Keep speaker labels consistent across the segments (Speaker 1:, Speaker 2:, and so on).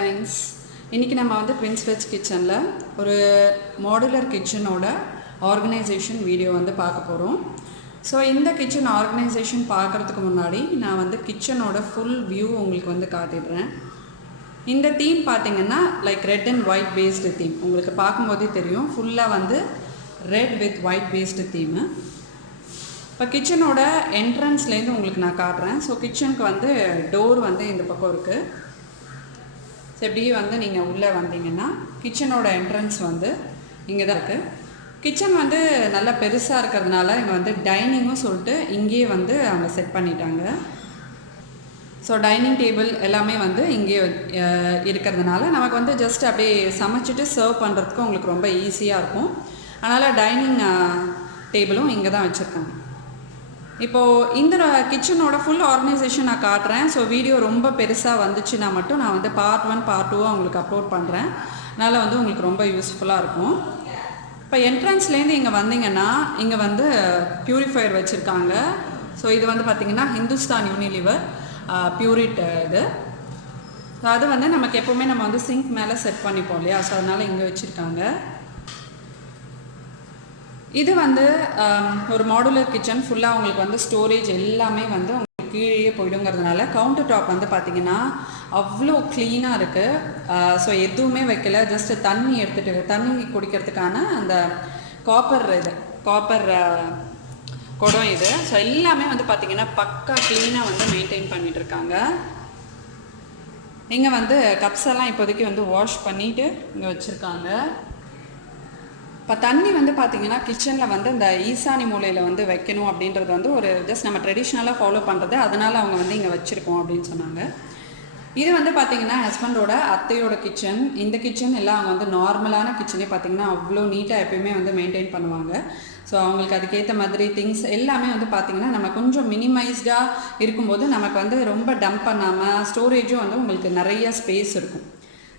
Speaker 1: Hi friends இன்றைக்கி நம்ம வந்து ட்வின்ஸ் வெஜ் கிச்சனில் ஒரு மாடுலர் கிச்சனோட ஆர்கனைசேஷன் வீடியோ வந்து பார்க்க போகிறோம் ஸோ இந்த கிச்சன் ஆர்கனைசேஷன் பார்க்குறதுக்கு முன்னாடி நான் வந்து கிச்சனோட ஃபுல் வியூ உங்களுக்கு வந்து காட்டிடுறேன். இந்த தீம் பார்த்தீங்கன்னா like red and white based theme உங்களுக்கு பார்க்கும்போதே தெரியும். ஃபுல்லாக வந்து red with white based theme இப்போ கிச்சனோட என்ட்ரன்ஸ்லேருந்து உங்களுக்கு நான் காட்டுறேன். ஸோ கிச்சனுக்கு வந்து டோர் வந்து இந்த பக்கம் இருக்குது ஸோ இப்படியே வந்து நீங்கள் உள்ளே வந்தீங்கன்னா கிச்சனோட என்ட்ரன்ஸ் வந்து இங்கே தான் இருக்குது கிச்சன் வந்து நல்லா பெருசாக இருக்கிறதுனால இங்கே வந்து டைனிங்கும் சொல்லிட்டு இங்கேயே வந்து அவங்க செட் பண்ணிட்டாங்க. ஸோ டைனிங் டேபிள் எல்லாமே வந்து இங்கே இருக்கிறதுனால நமக்கு வந்து ஜஸ்ட் அப்படியே சமைச்சிட்டு சர்வ் பண்ணுறதுக்கு உங்களுக்கு ரொம்ப ஈஸியாக இருக்கும். அதனால் டைனிங் டேபிளும் இங்கே தான் வச்சுருக்காங்க. இப்போது இந்த கிச்சனோட ஃபுல் ஆர்கனைசேஷன் நான் காட்டுறேன். ஸோ வீடியோ ரொம்ப பெருசாக வந்துச்சுன்னா மட்டும் நான் வந்து பார்ட் ஒன் பார்ட் டூவாக உங்களுக்கு அப்லோட் பண்ணுறேன் அதனால் வந்து உங்களுக்கு ரொம்ப யூஸ்ஃபுல்லாக இருக்கும். இப்போ என்ட்ரன்ஸ்லேருந்து இங்கே வந்தீங்கன்னா இங்கே வந்து ப்யூரிஃபையர் வச்சுருக்காங்க. ஸோ இது வந்து பார்த்திங்கன்னா ஹிந்துஸ்தான் யூனிலிவர் பியூரிட் இது. ஸோ அது வந்து நமக்கு எப்போவுமே நம்ம வந்து சிங்க் மேலே செட் பண்ணிப்போம் இல்லையா? ஸோ அதனால் இங்கே வச்சுருக்காங்க. இது வந்து um, ஒரு மாடுலர் கிச்சன் ஃபுல்லாக உங்களுக்கு வந்து ஸ்டோரேஜ் எல்லாமே வந்து உங்களுக்கு கீழே போயிடுங்கிறதுனால கவுண்டர் டாப் வந்து பார்த்தீங்கன்னா அவ்வளோ க்ளீனாக இருக்குது ஸோ uh, எதுவுமே வைக்கல. ஜஸ்ட் தண்ணி எடுத்துகிட்டு தண்ணி குடிக்கிறதுக்கான அந்த காப்பர் இது காப்பர் uh, குடம் இது. ஸோ எல்லாமே வந்து பார்த்தீங்கன்னா பக்கா க்ளீனாக வந்து மெயின்டைன் பண்ணிட்டு இருக்காங்க இங்கே வந்து கப்ஸ் எல்லாம் இப்போதைக்கு வந்து வாஷ் பண்ணிவிட்டு இங்கே வச்சுருக்காங்க. இப்போ தண்ணி வந்து பார்த்தீங்கன்னா கிச்சனில் வந்து இந்த ஈசானி மூலையில் வந்து வைக்கணும் அப்படின்றது வந்து ஒரு ஜஸ்ட் நம்ம ட்ரெடிஷ்னலாக ஃபாலோ பண்ணுறது அதனால் அவங்க வந்து இங்கே வச்சுருக்கோம் அப்படின்னு சொன்னாங்க. இது வந்து பார்த்தீங்கன்னா ஹஸ்பண்டோட அத்தையோட கிச்சன் இந்த கிச்சன் எல்லாம் அவங்க வந்து நார்மலான கிச்சனே பார்த்தீங்கன்னா அவ்வளோ நீட்டாக எப்பயுமே வந்து மெயின்டைன் பண்ணுவாங்க. ஸோ அவங்களுக்கு அதுக்கேற்ற மாதிரி திங்ஸ் எல்லாமே வந்து பார்த்திங்கன்னா நம்ம கொஞ்சம் மினிமைஸ்டாக இருக்கும்போது நமக்கு வந்து ரொம்ப டம்ப் பண்ணாமல் ஸ்டோரேஜும் வந்து உங்களுக்கு நிறைய ஸ்பேஸ் இருக்கும்.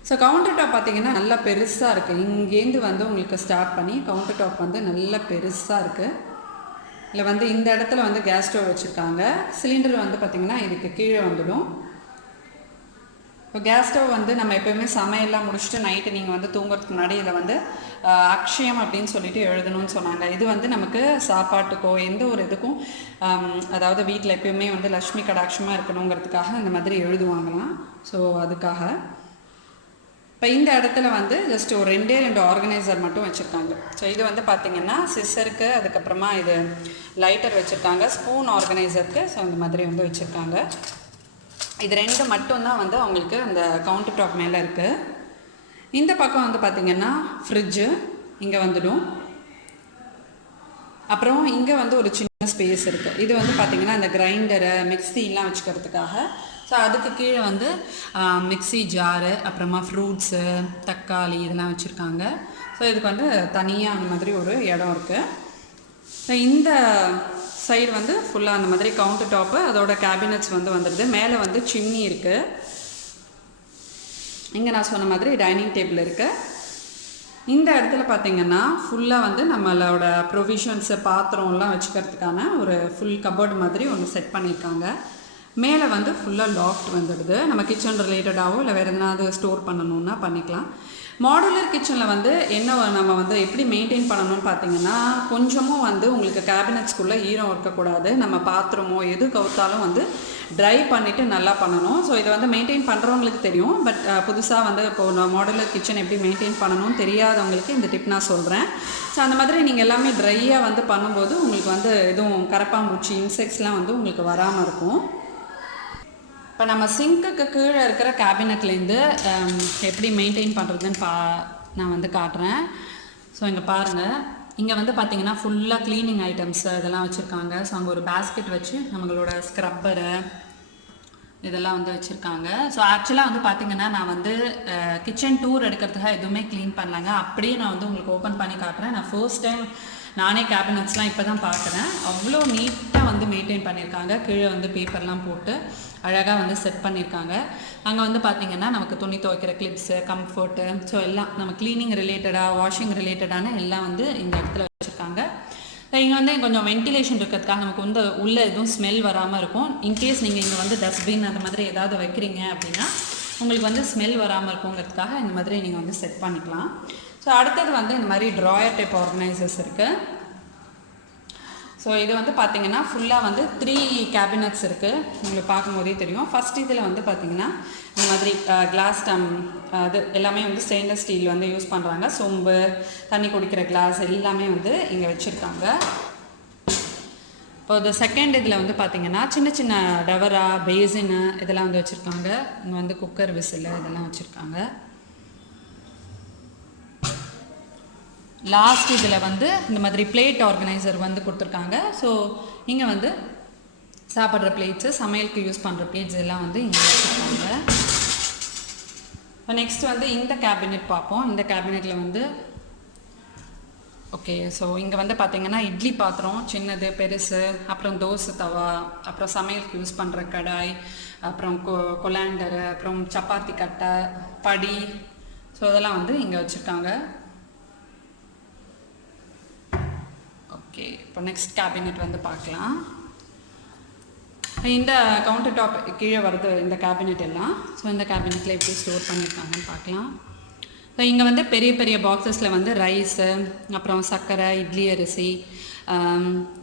Speaker 1: ஸோ கவுண்டர் டாப் பார்த்தீங்கன்னா நல்லா பெருசாக இருக்குது இங்கேருந்து வந்து உங்களுக்கு ஸ்டார்ட் பண்ணி கவுண்டர் டாப் வந்து நல்லா பெருசாக இருக்குது இல்லை வந்து இந்த இடத்துல வந்து கேஸ் ஸ்டவ் வச்சுருக்காங்க. சிலிண்டர் வந்து பார்த்திங்கன்னா இதுக்கு கீழே வந்துடும். இப்போ கேஸ் ஸ்டவ் வந்து நம்ம எப்போயுமே சமையல்லாம் முடிச்சுட்டு நைட்டு நீங்கள் வந்து தூங்குறதுக்கு முன்னாடி இதை வந்து அக்ஷயம் அப்படின்னு சொல்லிட்டு எழுதணும்னு சொன்னாங்க. இது வந்து நமக்கு சாப்பாட்டுக்கோ எந்த ஒரு இதுக்கும் அதாவது வீட்டில் எப்பயுமே வந்து லக்ஷ்மி கடாட்சமாக இருக்கணுங்கிறதுக்காக இந்த மாதிரி எழுதுவாங்களாம். ஸோ அதுக்காக. இப்போ இந்த இடத்துல வந்து ஜஸ்ட் ஒரு ரெண்டே ரெண்டு ஆர்கனைசர் மட்டும் வச்சுருக்காங்க. ஸோ இது வந்து பார்த்திங்கன்னா சிஸ்ஸருக்கு அதுக்கப்புறமா இது லைட்டர் வச்சுருக்காங்க ஸ்பூன் ஆர்கனைசருக்கு ஸோ இந்த மாதிரி வந்து வச்சுருக்காங்க. இது ரெண்டு மட்டும்தான் வந்து அவங்களுக்கு அந்த கவுண்டர் டாப் மேலே இருக்குது இந்த பக்கம் வந்து பார்த்திங்கன்னா ஃப்ரிட்ஜு இங்கே வந்துடும். அப்புறம் இங்கே வந்து ஒரு சின்ன ஸ்பேஸ் இருக்குது இது வந்து பார்த்திங்கன்னா அந்த கிரைண்டரை மிக்ஸிலாம் வச்சுக்கிறதுக்காக ஸோ அதுக்கு கீழே வந்து மிக்ஸி ஜாரு அப்புறமா ஃப்ரூட்ஸு தக்காளி இதெல்லாம் வச்சுருக்காங்க. ஸோ இதுக்கு வந்து தனியாக அந்த மாதிரி ஒரு இடம் இருக்குது ஸோ இந்த சைடு வந்து ஃபுல்லாக அந்த மாதிரி கவுண்டர் டாப்பு அதோட கேபினட்ஸ் வந்து வந்துடுது மேலே வந்து சிம்னி இருக்குது இங்கே நான் சொன்ன மாதிரி டைனிங் டேபிள் இருக்குது இந்த இடத்துல பார்த்தீங்கன்னா ஃபுல்லாக வந்து நம்மளோட ப்ரொவிஷன்ஸு பாத்திரம்லாம் வச்சுக்கிறதுக்கான ஒரு ஃபுல் கபோர்டு மாதிரி ஒன்று செட் பண்ணியிருக்காங்க மேலே வந்து ஃபுல்லாக லாஃப்ட் வந்துடுது. நம்ம கிச்சன் ரிலேட்டடாகவோ இல்லை வேறு எதனாவது ஸ்டோர் பண்ணணுன்னா பண்ணிக்கலாம். மாடுலர் கிச்சனில் வந்து என்ன நம்ம வந்து எப்படி மெயின்டைன் பண்ணணும்னு பார்த்தீங்கன்னா கொஞ்சமும் வந்து உங்களுக்கு கேபினட்ஸ்குள்ளே ஈரம் இருக்கக்கூடாது. நம்ம பாத்திரமோ எது கவுத்தாலும் வந்து ட்ரை பண்ணிவிட்டு நல்லா பண்ணணும். ஸோ இதை வந்து மெயின்டைன் பண்ணுறவங்களுக்கு தெரியும். பட் புதுசாக வந்து இப்போ மாடுலர் கிச்சன் எப்படி மெயின்டைன் பண்ணணும்னு தெரியாதவங்களுக்கு இந்த டிப் நான் சொல்கிறேன் ஸோ அந்த மாதிரி நீங்கள் எல்லாமே ட்ரையாக வந்து பண்ணும்போது உங்களுக்கு வந்து எதுவும் கரப்பாம்பூச்சி இன்செக்ட்ஸ்லாம் வந்து உங்களுக்கு வராமல் இருக்கும். இப்போ நம்ம சிங்க்குக்கு கீழே இருக்கிற கேபினட்லேருந்து um, எப்படி மெயின்டைன் பண்ணுறதுன்னு பா நான் வந்து காட்டுறேன். ஸோ இங்கே பாருங்கள் இங்கே வந்து பார்த்தீங்கன்னா ஃபுல்லாக க்ளீனிங் ஐட்டம்ஸ் இதெல்லாம் வச்சுருக்காங்க. ஸோ அங்கே ஒரு பேஸ்கெட் வச்சு நம்மளோட ஸ்க்ரப்பரு இதெல்லாம் வந்து வச்சுருக்காங்க. ஸோ ஆக்சுவலாக வந்து பார்த்தீங்கன்னா நான் வந்து கிச்சன் டூர் எடுக்கிறதுக்காக எதுவுமே க்ளீன் பண்ணலாங்க. அப்படியே நான் வந்து உங்களுக்கு ஓப்பன் பண்ணி காட்டுறேன். நான் ஃபர்ஸ்ட் டைம் நானே கேபினட்ஸ்லாம் இப்போ தான் பார்க்குறேன். அவ்வளோ நீட்டாக வந்து மெயின்டைன் பண்ணியிருக்காங்க. கீழே வந்து பேப்பர்லாம் போட்டு அழகாக வந்து செட் பண்ணியிருக்காங்க. அங்கே வந்து பார்த்தீங்கன்னா நமக்கு துணி துவைக்கிற கிளிப்ஸு கம்ஃபர்ட்டு ஸோ எல்லாம் நம்ம க்ளீனிங் ரிலேட்டடாக வாஷிங் ரிலேட்டடான எல்லாம் வந்து இந்த இடத்துல வச்சுருக்காங்க. இங்கே வந்து கொஞ்சம் வென்டிலேஷன் இருக்கிறதுக்காக நமக்கு வந்து உள்ளே எதுவும் ஸ்மெல் வராமல் இருக்கும். இன்கேஸ் நீங்கள் இங்கே வந்து டஸ்ட்பின் அந்த மாதிரி ஏதாவது வைக்கிறீங்க அப்படின்னா உங்களுக்கு வந்து ஸ்மெல் வராமல் இருக்குங்கிறதுக்காக இந்த மாதிரி நீங்கள் வந்து செட் பண்ணிக்கலாம். ஸோ அடுத்தது வந்து இந்த மாதிரி ட்ராயர் டைப் ஆர்கனைசர்ஸ் இருக்குது ஸோ இது வந்து பார்த்தீங்கன்னா ஃபுல்லாக வந்து த்ரீ கேபினட்ஸ் இருக்குது உங்களுக்கு பார்க்கும்போதே தெரியும். ஃபஸ்ட் இதில் வந்து பார்த்திங்கன்னா இந்த மாதிரி கிளாஸ் டம் அது எல்லாமே வந்து ஸ்டெயின்லெஸ் ஸ்டீல் வந்து யூஸ் பண்ணுறாங்க சொம்பு தண்ணி குடிக்கிற கிளாஸ் எல்லாமே வந்து இங்கே வச்சுருக்காங்க. இப்போ இந்த செகண்ட் இதில் வந்து பார்த்திங்கன்னா சின்ன சின்ன டவரா பேசினு இதெல்லாம் வந்து வச்சுருக்காங்க. இங்கே வந்து குக்கர் விசில் இதெல்லாம் வச்சுருக்காங்க. லாஸ்ட் இதில் வந்து இந்த மாதிரி பிளேட் ஆர்கனைசர் வந்து கொடுத்துருக்காங்க. ஸோ இங்கே வந்து சாப்பிட்ற பிளேட்ஸு சமையலுக்கு யூஸ் பண்ணுற பிளேட்ஸ் எல்லாம் வந்து இங்கே வச்சுருக்காங்க. இப்போ நெக்ஸ்ட் வந்து இந்த கேபினெட் பார்ப்போம். இந்த கேபினெட்டில் வந்து ஓகே ஸோ இங்கே வந்து பார்த்தீங்கன்னா இட்லி பாத்திரம் சின்னது பெருசு அப்புறம் தோசை தவா அப்புறம் சமையலுக்கு யூஸ் பண்ணுற கடாய் அப்புறம் கொ கொலாண்டரு அப்புறம் சப்பாத்தி கட்டை படி. ஸோ இதெல்லாம் வந்து இங்கே வச்சுருக்காங்க. ஓகே இப்போ நெக்ஸ்ட் கேபினெட் வந்து பார்க்கலாம். இந்த கவுண்டர் டாப் கீழே வருது இந்த கேபினெட் எல்லாம். ஸோ இந்த கேபினெட்டில் எப்படி ஸ்டோர் பண்ணியிருக்காங்கன்னு பார்க்கலாம். ஸோ இங்கே வந்து பெரிய பெரிய பாக்ஸஸில் வந்து ரைஸு அப்புறம் சர்க்கரை இட்லி அரிசி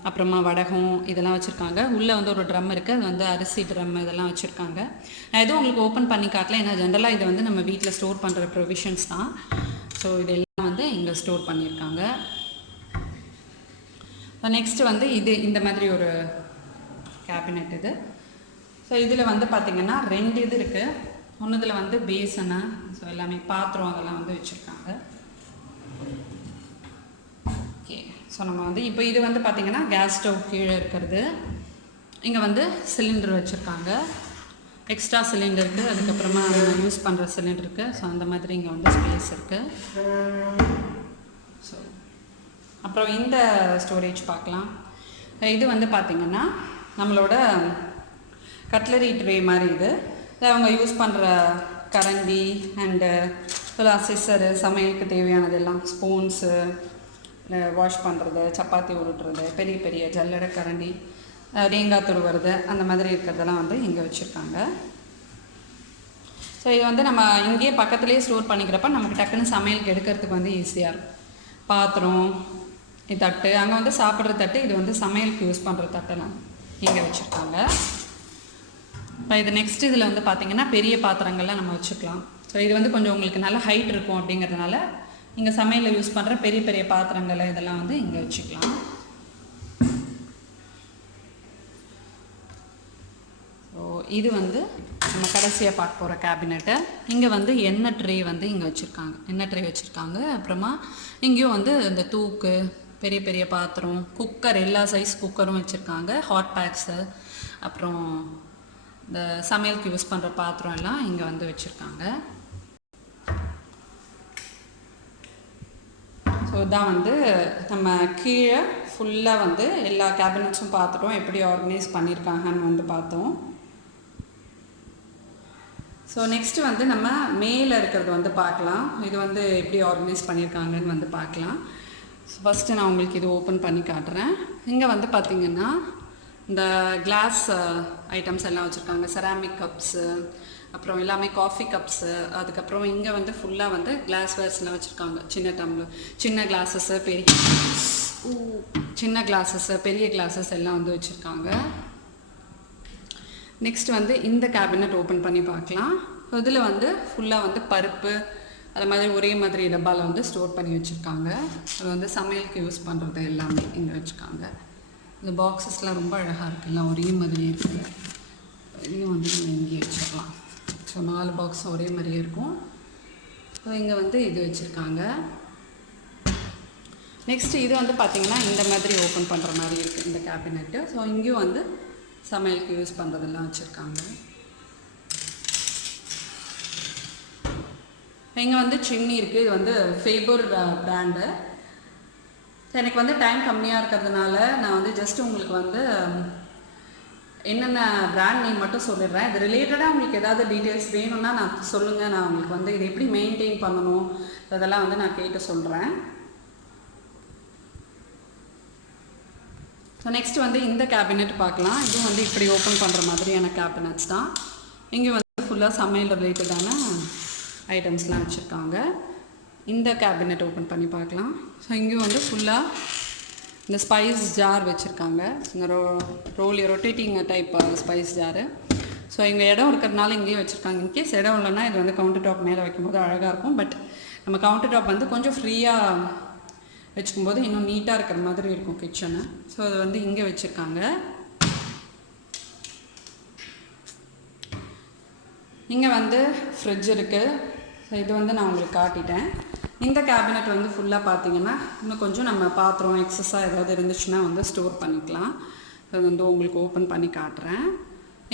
Speaker 1: அப்புறமா வடகம் இதெல்லாம் வச்சுருக்காங்க. உள்ளே வந்து ஒரு ட்ரம் இருக்குது அது வந்து அரிசி ட்ரம் இதெல்லாம் வச்சுருக்காங்க. நான் எதுவும் உங்களுக்கு ஓப்பன் பண்ணி காட்டல. ஏன்னா ஜென்ரலாக இதை வந்து நம்ம வீட்டில் ஸ்டோர் பண்ணுற ப்ரொவிஷன்ஸ் தான். ஸோ இதெல்லாம் வந்து இங்கே ஸ்டோர் பண்ணியிருக்காங்க நெக்ஸ்ட் வந்து இது இந்த மாதிரி ஒரு கேபினெட் இது. ஸோ இதில் வந்து பார்த்திங்கன்னா ரெண்டு இது இருக்குது ஒன்றுதில் வந்து பேசனு ஸோ எல்லாமே பாத்திரம் அதெல்லாம் வந்து வச்சுருக்காங்க. ஓகே ஸோ நம்ம வந்து இப்போ இது வந்து பார்த்திங்கன்னா கேஸ் ஸ்டவ் கீழே இருக்கிறது. இங்கே வந்து சிலிண்டர் வச்சுருக்காங்க. எக்ஸ்ட்ரா சிலிண்டர் இருக்குது அதுக்கப்புறமா யூஸ் பண்ணுற சிலிண்டருக்கு ஸோ அந்த மாதிரி இங்கே வந்து ஸ்பேஸ் இருக்குது ஸோ அப்புறம் இந்த ஸ்டோரேஜ் பார்க்கலாம். இது வந்து பார்த்திங்கன்னா நம்மளோட கட்லரி ட்ரே மாதிரி இது. அவங்க யூஸ் பண்ணுற கரண்டி அண்டு சிசரு சமையலுக்கு தேவையானதெல்லாம் ஸ்பூன்ஸு வாஷ் பண்ணுறது சப்பாத்தி உருட்டுறது பெரிய பெரிய ஜல்லடை கரண்டி தேங்காய் துருவுறது அந்த மாதிரி இருக்கிறதெல்லாம் வந்து இங்கே வச்சுருக்காங்க. ஸோ இது வந்து நம்ம இங்கேயே பக்கத்துலேயே ஸ்டோர் பண்ணிக்கிறப்ப நமக்கு டக்குன்னு சமையலுக்கு எடுக்கிறதுக்கு வந்து ஈஸியாக இருக்கும். பாத்திரம் தட்டு. அங்கே வந்து சாப்பிட்ற தட்டு இது வந்து சமையலுக்கு யூஸ் பண்ணுற தட்டெல்லாம் இங்கே வச்சுருக்காங்க. இப்போ இது நெக்ஸ்ட் இதில் வந்து பார்த்தீங்கன்னா பெரிய பாத்திரங்கள்லாம் நம்ம வச்சுக்கலாம். ஸோ இது வந்து கொஞ்சம் உங்களுக்கு நல்ல ஹைட் இருக்கும் அப்படிங்கிறதுனால இங்கே சமையலில் யூஸ் பண்ணுற பெரிய பெரிய பாத்திரங்கள் இதெல்லாம் வந்து இங்கே வச்சுக்கலாம். ஸோ இது வந்து நம்ம கடைசியாக பார்க்க போகிற கேபினெட்டு இங்கே வந்து எண்ணெய் ட்ரே வந்து இங்கே வச்சுருக்காங்க. எண்ணெய் ட்ரே வச்சுருக்காங்க. அப்புறமா இங்கேயும் வந்து இந்த தூக்கு பெரிய பெரிய பாத்திரம் குக்கர் எல்லா சைஸ் குக்கரும் வச்சுருக்காங்க. ஹாட் பேக்ஸு அப்புறம் இந்த சமையலுக்கு யூஸ் பண்ணுற பாத்திரம் எல்லாம் இங்கே வந்து வச்சுருக்காங்க. ஸோ இதான் வந்து நம்ம கீழே ஃபுல்லாக வந்து எல்லா கேபினட்ஸும் பார்த்துட்டோம் எப்படி ஆர்கனைஸ் பண்ணியிருக்காங்கன்னு வந்து பார்த்தோம். ஸோ நெக்ஸ்ட்டு வந்து நம்ம மேலே இருக்கிறது வந்து பார்க்கலாம். இது வந்து எப்படி ஆர்கனைஸ் பண்ணியிருக்காங்கன்னு வந்து பார்க்கலாம். ஃபஸ்ட்டு நான் உங்களுக்கு இது ஓப்பன் பண்ணி காட்டுறேன். இங்கே வந்து பார்த்திங்கன்னா இந்த கிளாஸ் ஐட்டம்ஸ் எல்லாம் வச்சுருக்காங்க. செராமிக் கப்ஸு அப்புறம் எல்லாமே காஃபி கப்ஸு அதுக்கப்புறம் இங்கே வந்து ஃபுல்லாக வந்து கிளாஸ் வேர்ஸ்லாம் வச்சுருக்காங்க. சின்ன டம்ளர் சின்ன கிளாஸஸ்ஸு பெரிய ஊ, சின்ன கிளாஸஸ்ஸு பெரிய கிளாஸஸ் எல்லாம் வந்து வச்சுருக்காங்க. நெக்ஸ்ட் வந்து இந்த கேபினட் ஓப்பன் பண்ணி பார்க்கலாம். இதில் வந்து ஃபுல்லாக வந்து பருப்பு அது மாதிரி ஒரே மாதிரி டப்பாவில் வந்து ஸ்டோர் பண்ணி வச்சுருக்காங்க. அது வந்து சமையலுக்கு யூஸ் பண்ணுறது எல்லாமே இங்கே வச்சுருக்காங்க. இந்த பாக்ஸஸ்லாம் ரொம்ப அழகாக இருக்குல்ல ஒரே மாதிரி இருக்குது இதையும் வந்து நம்ம இங்கேயே வச்சுக்கலாம் ஸோ நாலு பாக்ஸ் ஒரே மாதிரியே இருக்கும். ஸோ இங்கே வந்து இது வச்சுருக்காங்க. நெக்ஸ்ட்டு இது வந்து பார்த்திங்கன்னா இந்த மாதிரி ஓப்பன் பண்ணுற மாதிரி இருக்குது இந்த கேபினெட்டு ஸோ இங்கேயும் வந்து சமையலுக்கு யூஸ் பண்ணுறதெல்லாம் வச்சுருக்காங்க. இங்கே வந்து சிம்னி இருக்குது இது வந்து ஃபேபர் பிராண்டு எனக்கு வந்து டைம் கம்மியாக இருக்கிறதுனால நான் வந்து ஜஸ்ட் உங்களுக்கு வந்து என்னென்ன பிராண்ட் நேம் மட்டும் சொல்லிடுறேன். இது ரிலேட்டடாக உங்களுக்கு ஏதாவது டீட்டெயில்ஸ் வேணும்னா நான் சொல்லுங்கள் நான் உங்களுக்கு வந்து இது எப்படி மெயின்டைன் பண்ணணும்? அதெல்லாம் வந்து நான் கேட்டு சொல்கிறேன் ஸோ நெக்ஸ்ட் வந்து இந்த கேபினெட் பார்க்கலாம். இதுவும் வந்து இப்படி ஓப்பன் பண்ணுற மாதிரியான கேபினெட்ஸ் தான். இங்கே வந்து ஃபுல்லாக ஃபுல்லாக சமையல் ரிலேட்டடான ஐட்டம்ஸ்லாம் வச்சுருக்காங்க. இந்த கேபினெட் ஓப்பன் பண்ணி பார்க்கலாம். ஸோ இங்கேயும் வந்து ஃபுல்லாக இந்த ஸ்பைஸ் ஜார் வச்சுருக்காங்க. இந்த ரோ ரோலி rotating type spice jar so இங்கே இடம் இருக்கிறதுனால இங்கேயும் வச்சுருக்காங்க. இன்கேஸ் இடம் இல்லைன்னா இது வந்து கவுண்டர் டாப் மேலே வைக்கும்போது அழகாக இருக்கும். பட் நம்ம கவுண்டர் டாப் வந்து கொஞ்சம் ஃப்ரீயாக வச்சுக்கும்போது இன்னும் நீட்டாக இருக்கிற மாதிரி இருக்கும் கிச்சனு ஸோ அது வந்து இங்கே வச்சுருக்காங்க. இங்கே வந்து ஃப்ரிட்ஜ் இருக்குது ஸோ இது வந்து நான் உங்களுக்கு காட்டிட்டேன். இந்த கேபினெட் வந்து ஃபுல்லாக பார்த்தீங்கன்னா இன்னும் கொஞ்சம் நம்ம பாத்திரம் எக்ஸஸாக ஏதாவது இருந்துச்சுன்னா வந்து ஸ்டோர் பண்ணிக்கலாம். அது வந்து உங்களுக்கு ஓப்பன் பண்ணி காட்டுறேன்.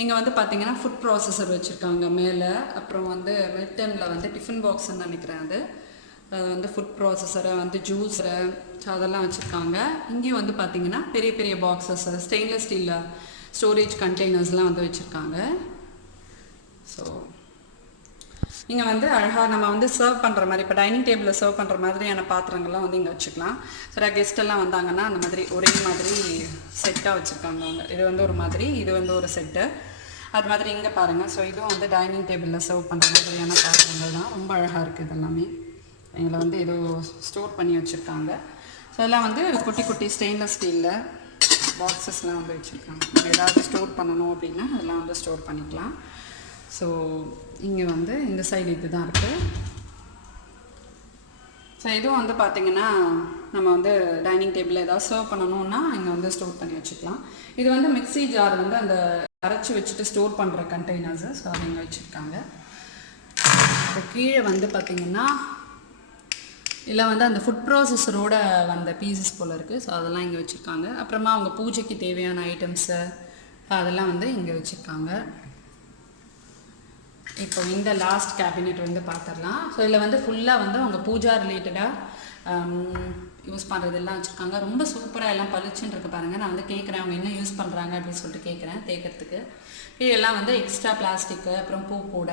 Speaker 1: இங்கே வந்து பார்த்தீங்கன்னா ஃபுட் ப்ராசஸர் வச்சுருக்காங்க மேலே. அப்புறம் வந்து வெட்டனில் வந்து டிஃபன் பாக்ஸ்ன்னு நினைக்கிறேன் அது. அது வந்து ஃபுட் ப்ராசஸரை வந்து ஜூஸரு ஸோ அதெல்லாம் வச்சுருக்காங்க. இங்கேயும் வந்து பார்த்தீங்கன்னா பெரிய பெரிய பாக்ஸஸ் ஸ்டெயின்லெஸ் ஸ்டீலில் ஸ்டோரேஜ் கண்டெய்னர்ஸ்லாம் வந்து வச்சுருக்காங்க. ஸோ இங்கே வந்து அழகாக நம்ம வந்து சர்வ் பண்ணுற மாதிரி இப்போ டைனிங் டேபிளில் சர்வ் பண்ணுற மாதிரியான பாத்திரங்கள்லாம் வந்து இங்கே வச்சுக்கலாம். சரியா கெஸ்ட் எல்லாம் வந்தாங்கன்னா அந்த மாதிரி ஒரே மாதிரி செட்டாக வச்சுருக்காங்க அவங்க. இது வந்து ஒரு மாதிரி இது வந்து ஒரு செட்டு அது மாதிரி இங்கே பாருங்கள் ஸோ இதுவும் வந்து டைனிங் டேபிளில் சர்வ் பண்ணுற மாதிரியான பாத்திரங்கள் தான். ரொம்ப அழகாக இருக்குது இதெல்லாமே. இதில் வந்து ஏதோ ஸ்டோர் பண்ணி வச்சுருக்காங்க. ஸோ இதெல்லாம் வந்து குட்டி குட்டி ஸ்டெயின்லெஸ் ஸ்டீலில் பாக்ஸஸ்லாம் வந்து வச்சுருக்காங்க. ஏதாவது ஸ்டோர் பண்ணணும் அப்படின்னா அதெல்லாம் வந்து ஸ்டோர் பண்ணிக்கலாம். ஸோ இங்கே வந்து இந்த சைடு இது தான் இருக்குது ஸோ இதுவும் வந்து பார்த்திங்கன்னா நம்ம வந்து டைனிங் டேபிளில் ஏதாவது சர்வ் பண்ணணும்னா இங்கே வந்து ஸ்டோர் பண்ணி வச்சுக்கலாம். இது வந்து மிக்ஸி ஜார் வந்து அந்த அரைச்சி வச்சுட்டு ஸ்டோர் பண்ணுற கண்டெய்னர்ஸு ஸோ அதை இங்கே வச்சுருக்காங்க. இப்போ கீழே வந்து பார்த்திங்கன்னா இல்லை வந்து அந்த ஃபுட் ப்ராசஸரோட வந்த பீசஸ் போல் இருக்குது ஸோ அதெல்லாம் இங்கே வச்சுருக்காங்க. அப்புறமா அவங்க பூஜைக்கு தேவையான ஐட்டம்ஸு அதெல்லாம் வந்து இங்கே வச்சுருக்காங்க. இப்போ இந்த லாஸ்ட் கேபினெட் வந்து பார்த்துடலாம் ஸோ இதில் வந்து ஃபுல்லாக வந்து அவங்க பூஜா ரிலேட்டடாக யூஸ் um, பண்ணுறதெல்லாம் வச்சுருக்காங்க. ரொம்ப சூப்பராக எல்லாம் பளிச்சுன்னு இருக்கு பாருங்கள் நான் வந்து கேட்குறேன் அவங்க என்ன யூஸ் பண்ணுறாங்க அப்படின்னு சொல்லிட்டு கேட்குறேன் தேய்க்கிறதுக்கு இதெல்லாம் வந்து எக்ஸ்ட்ரா பிளாஸ்டிக்கு அப்புறம் பூ கூட.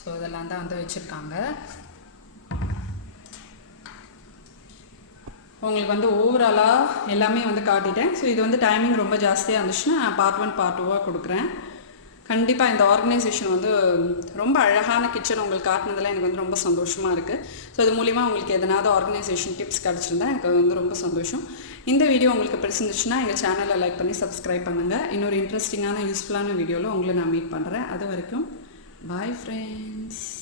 Speaker 1: ஸோ இதெல்லாம் தான் வந்து வச்சுருக்காங்க. உங்களுக்கு வந்து ஓவராலாக எல்லாமே வந்து காட்டிட்டேன். ஸோ இது வந்து டைமிங் ரொம்ப ஜாஸ்தியாக இருந்துச்சுன்னா நான் பார்ட் ஒன் பார்ட் டூவாக கொடுக்குறேன். கண்டிப்பாக இந்த ஆர்கனைசேஷன் வந்து ரொம்ப அழகான கிச்சன் உங்களுக்கு காட்டினதில் எனக்கு வந்து ரொம்ப சந்தோஷமாக இருக்குது ஸோ இது மூலிமா உங்களுக்கு எதனாவது ஆர்கனைசேஷன் டிப்ஸ் கிடச்சிருந்தா எனக்கு வந்து ரொம்ப சந்தோஷம். இந்த வீடியோ உங்களுக்கு பிடிச்சிருந்துச்சுன்னா எங்கள் சேனலை லைக் பண்ணி சப்ஸ்கிரைப் பண்ணுங்கள் இன்னொரு இன்ட்ரெஸ்டிங்கான யூஸ்ஃபுல்லான வீடியோவில் உங்களை நான் மீட் பண்ணுறேன் அது வரைக்கும் பாய் ஃப்ரெண்ட்ஸ்